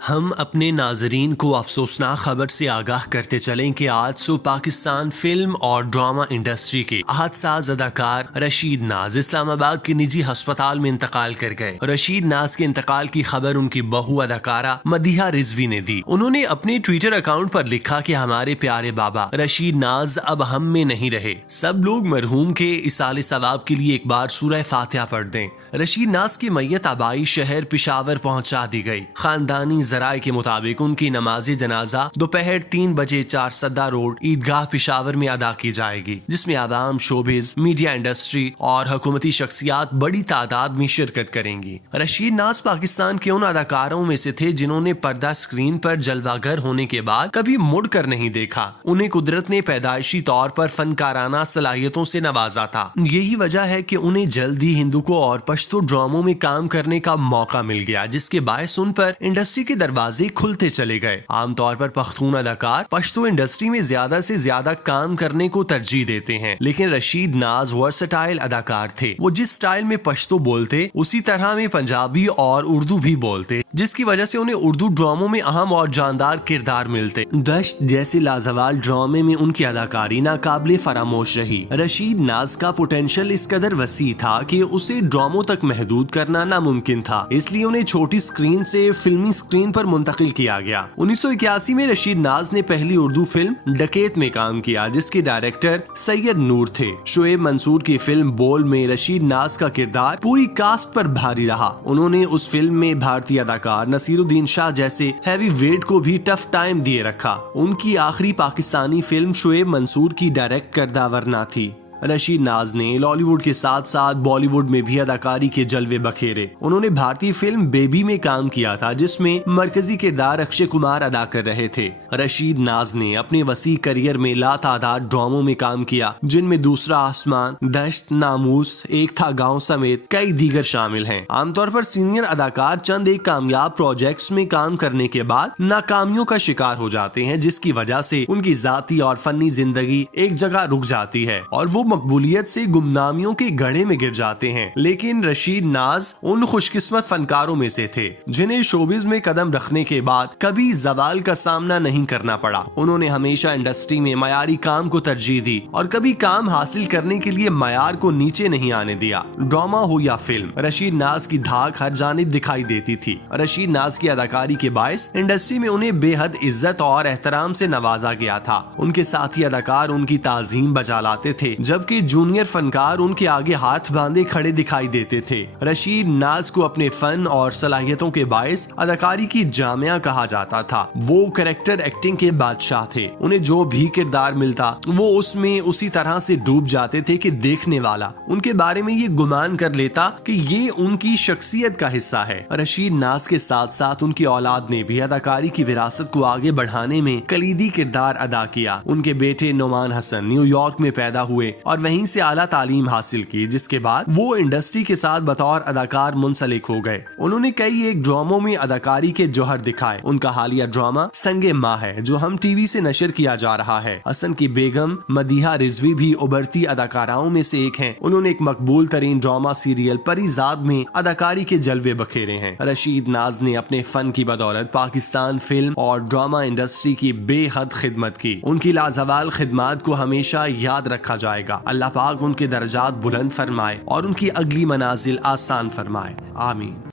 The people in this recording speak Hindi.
हम अपने नाजरीन को अफसोसनाक खबर से आगाह करते चलें कि आज सुबह पाकिस्तान फिल्म और ड्रामा इंडस्ट्री के हादसाज अदाकार रशीद नाज इस्लामाबाद के निजी अस्पताल में इंतकाल कर गए। रशीद नाज के इंतकाल की खबर उनकी बहू अदाकारा मदीहा रिजवी ने दी। उन्होंने अपने ट्विटर अकाउंट पर लिखा कि हमारे प्यारे बाबा रशीद नाज अब हम में नहीं रहे। सब लोग मरहूम के इसाले सवाब के लिए एक बार सूरह फातिहा पढ़ दें। रशीद नाज की मैयत आबाई शहर पिशावर पहुंचा दी गई। खानदानी जराये के मुताबिक उनकी नमाज जनाजा दोपहर 3 बजे 4 सद्दा रोड ईदगाह पिशावर में अदा की जाएगी, जिसमें आवाम, शोबिज, मीडिया इंडस्ट्री और हुकूमती शख्सियात बड़ी तादाद में शिरकत करेंगी। रशीद नाज पाकिस्तान के उन अदाकारों में से थे जिन्होंने पर्दा स्क्रीन पर जलवागर होने के बाद कभी मुड़कर नहीं देखा। उन्हें कुदरत ने पैदाइशी तौर पर फनकाराना सलाहियतों से नवाजा था। यही वजह है कि उन्हें जल्द ही हिंदुओं और पश्तो ड्रामों में काम करने का मौका मिल गया, जिसके बायस उन पर इंडस्ट्री के दरवाजे खुलते चले गए। आमतौर पर पख्तून अदाकार पश्तो इंडस्ट्री में ज्यादा से ज्यादा काम करने को तरजीह देते हैं, लेकिन रशीद नाज वर्सटाइल अदाकार थे। वो जिस स्टाइल में पश्तो बोलते उसी तरह में पंजाबी और उर्दू भी बोलते, जिसकी वजह से उन्हें उर्दू ड्रामों में अहम और जानदार किरदार मिलते। दश्त जैसे लाजवाब ड्रामे में उनकी अदाकारी नाकाबिले फरामोश रही। रशीद नाज का पोटेंशियल इस कदर वसी था कि उसे ड्रामों तक महदूद करना नामुमकिन था, इसलिए उन्हें छोटी स्क्रीन से फिल्मी स्क्रीन पर मुंतकिल किया गया। 1981 में रशीद नाज ने पहली उर्दू फिल्म डकैत में काम किया, जिसके डायरेक्टर सैयद नूर थे। शोएब मंसूर की फिल्म बोल में रशीद नाज का किरदार पूरी कास्ट पर भारी रहा। उन्होंने उस फिल्म में भारतीय अदाकार नसीरुद्दीन शाह जैसे हैवी वेट को भी टफ टाइम दिए रखा। उनकी आखिरी पाकिस्तानी फिल्म शोएब मंसूर की डायरेक्ट करदा वरना थी। रशीद नाज ने लॉलीवुड के साथ साथ बॉलीवुड में भी अदाकारी के जलवे बखेरे। उन्होंने भारतीय फिल्म बेबी में काम किया था, जिसमें मरकजी किरदार अक्षय कुमार अदा कर रहे थे। रशीद नाज ने अपने वसी करियर में लातादाद ड्रामों में काम किया, जिनमें दूसरा आसमान, दश्त, नामूस, एक था गांव समेत कई दीगर शामिल हैं। आमतौर पर सीनियर अदाकार चंद एक कामयाब प्रोजेक्ट्स में काम करने के बाद नाकामियों का शिकार हो जाते हैं, जिसकी वजह से उनकी जाती और फनी जिंदगी एक जगह रुक जाती है और वो मकबूलियत से गुमनामियों के गड्ढे में गिर जाते हैं। लेकिन रशीद नाज उन खुशकिस्मत फनकारों में से थे जिन्हें शोबिज में कदम रखने के बाद कभी जवाल का सामना नहीं करना पड़ा। उन्होंने हमेशा इंडस्ट्री में मयारी काम को तरजीह दी और कभी काम हासिल करने के लिए मयार को नीचे नहीं आने दिया। ड्रामा हो या फिल्म, रशीद नाज की धाक हर जानिब दिखाई देती थी। रशीद नाज की अदाकारी के बायस इंडस्ट्री में उन्हें बेहद इज्जत और एहतराम से नवाजा गया था। उनके साथी अदाकार उनकी ताजीम बजा लाते थे, जबकि जूनियर फनकार उनके आगे हाथ बांधे खड़े दिखाई देते थे। रशीद नाज को अपने फन और सलाहियतों के बायस अदाकारी की जामिया कहा जाता था। वो कैरेक्टर एक्टिंग के बादशाह थे। उन्हें जो भी किरदार मिलता वो उसमें उसी तरह से डूब जाते थे कि देखने वाला उनके बारे में ये गुमान कर लेता कि ये उनकी शख्सियत का हिस्सा है। रशीद नाज के साथ साथ उनकी औलाद ने भी अदाकारी की विरासत को आगे बढ़ाने में कलीदी किरदार अदा किया। उनके बेटे नोमान हसन न्यूयॉर्क में पैदा हुए और वहीं से आला तालीम हासिल की, जिसके बाद वो इंडस्ट्री के साथ बतौर अदाकार मुंसलिक हो गए। उन्होंने कई एक ड्रामों में अदाकारी के जौहर दिखाए। उनका हालिया ड्रामा संगे माँ है, जो हम टीवी से नशर किया जा रहा है। हसन की बेगम मदीहा रिजवी भी उभरती अदाकाराओं में से एक हैं। उन्होंने एक मकबूल तरीन ड्रामा सीरियल परिजाद में अदाकारी के जलवे बखेरे हैं। रशीद नाज ने अपने फन की बदौलत पाकिस्तान फिल्म और ड्रामा इंडस्ट्री की बेहद खिदमत की। उनकी लाजवाल खिदमत को हमेशा याद रखा जाएगा। अल्लाह पाक उनके दर्जात बुलंद फरमाए और उनकी अगली मनाजिल आसान फरमाए। आमीन।